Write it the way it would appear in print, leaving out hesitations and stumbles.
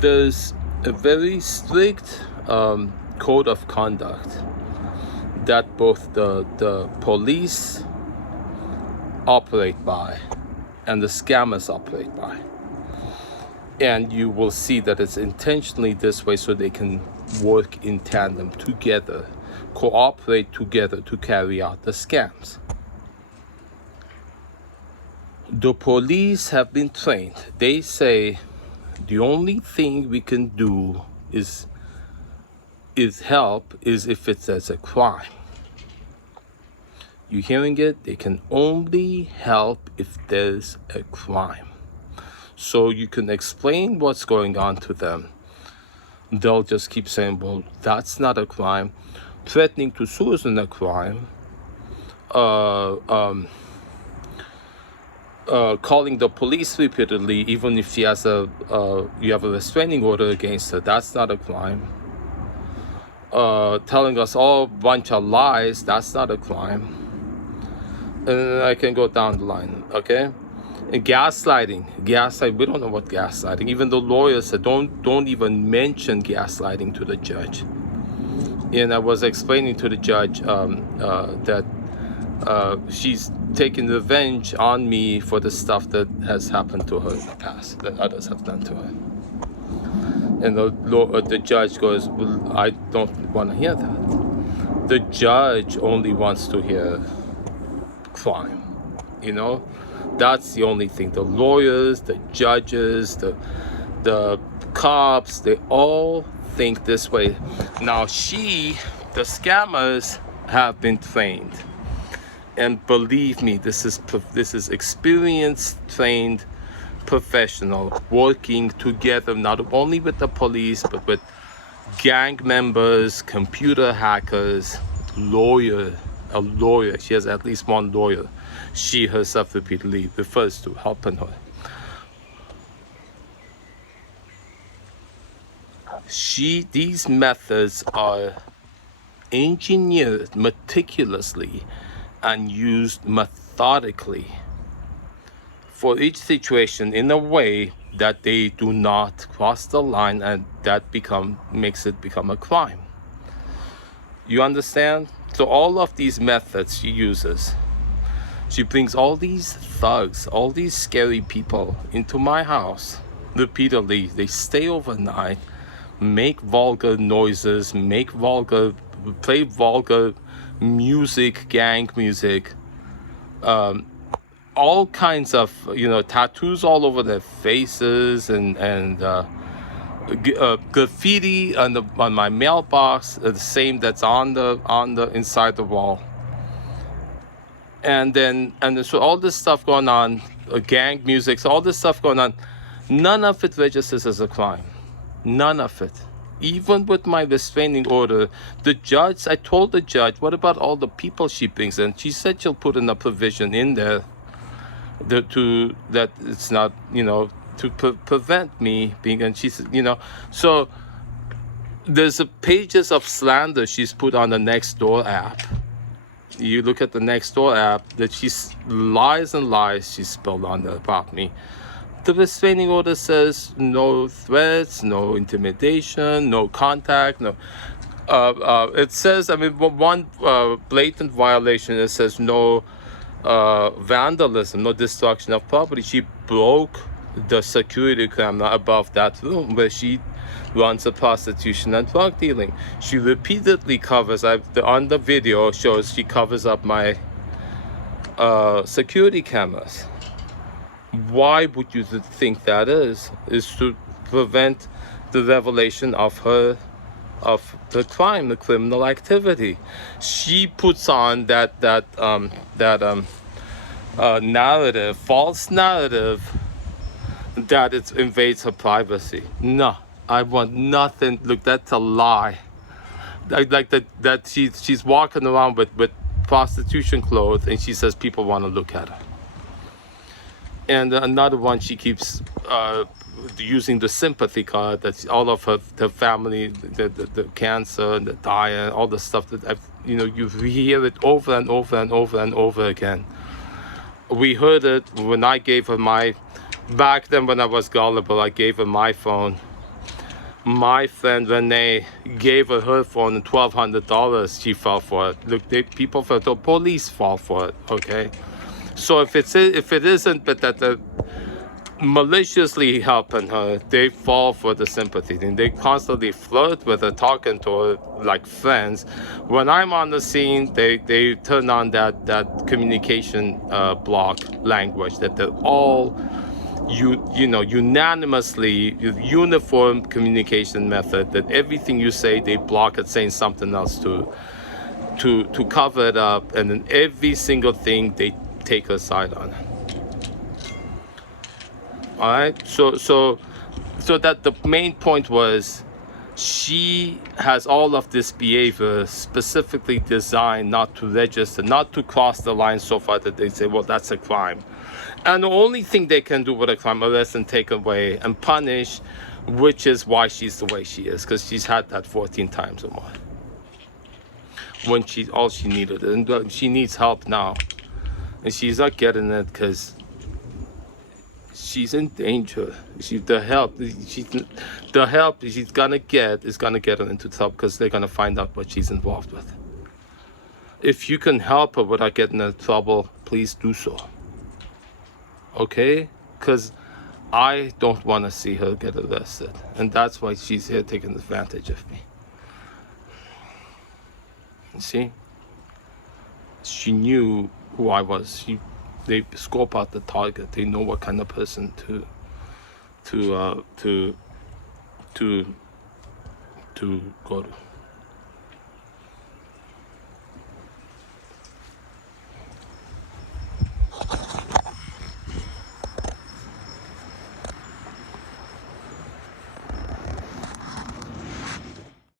there's a very strict code of conduct that both the police operate by and the scammers operate by. And you will see that it's intentionally this way so they can work in tandem together, cooperate together to carry out the scams. The police have been trained. They say the only thing we can do is help is if there's a crime. You hearing it? They can only help if there's a crime. So you can explain what's going on to them. They'll just keep saying, well, that's not a crime. Threatening to sue isn't a crime. Calling the police repeatedly, even if she has you have a restraining order against her, that's not a crime. Telling us all a bunch of lies, that's not a crime. And I can go down the line, okay? And gaslighting, we don't know what gaslighting. Even the lawyers said, don't even mention gaslighting to the judge. And I was explaining to the judge that she's taking revenge on me for the stuff that has happened to her in the past, that others have done to her. And the judge goes, well, I don't want to hear that. The judge only wants to hear crime, you know? That's the only thing. The lawyers, the judges, the cops, they all think this way. Now the scammers have been trained. And believe me, this is experienced, trained professional working together, not only with the police, but with gang members, computer hackers, a lawyer. She has at least one lawyer she herself repeatedly refers to helping her. These methods are engineered meticulously and used methodically for each situation in a way that they do not cross the line and that makes it become a crime. You understand? So all of these methods she uses, she brings all these thugs, all these scary people into my house repeatedly. They stay overnight, make vulgar noises, play vulgar music, gang music, all kinds of, tattoos all over their faces and graffiti on my mailbox, the same that's on the inside the wall. And so all this stuff going on, gang music, so all this stuff going on, none of it registers as a crime. None of it. Even with my restraining order, I told the judge, what about all the people she brings in? She said she'll put in a provision in there that it's not, to prevent me being, and she said, so there's pages of slander she's put on the Nextdoor app. You look at the Nextdoor app, that she's lies and lies she's spilled on there about me. The restraining order says no threats, no intimidation, no contact, no. It says, one blatant violation, it says no vandalism, no destruction of property. She broke the security camera above that room where she runs a prostitution and drug dealing. She repeatedly covers, on the video shows she covers up my security cameras. Why would you think that is to prevent the revelation of the crime, the criminal activity. She puts on that narrative, false narrative, that it invades her privacy. No, I want nothing. Look, that's a lie. Like that she's walking around with prostitution clothes, and she says people want to look at her. And another one, she keeps using the sympathy card. That's all of her family, the cancer and the diet, all the stuff that you hear it over and over and over and over again. We heard it when I gave her back then when I was gullible, I gave her my phone. My friend Renee gave her phone $1,200. She fell for it. Look, people for the police fall for it. Okay, so if it isn't, but that the maliciously helping her, they fall for the sympathy thing. They constantly flirt with her, talking to her like friends. When I'm on the scene, they turn on that communication block language that they're all unanimously uniform communication method, that everything you say they block it saying something else to cover it up, and then every single thing they take her side on. All right, so that the main point was, she has all of this behavior specifically designed not to register, not to cross the line so far that they say, well, that's a crime. And the only thing they can do with a crime, arrest and take away and punish, which is why she's the way she is, because she's had that 14 times or more. When all she needed, and she needs help now, and she's not getting it because she's in danger. The help she's gonna get is gonna get her into trouble, because they're gonna find out what she's involved with. If you can help her without getting in trouble, please do so. Okay? Because I don't want to see her get arrested, and that's why she's here taking advantage of me. You see? She knew who I was. They scope out the target. They know what kind of person to go to.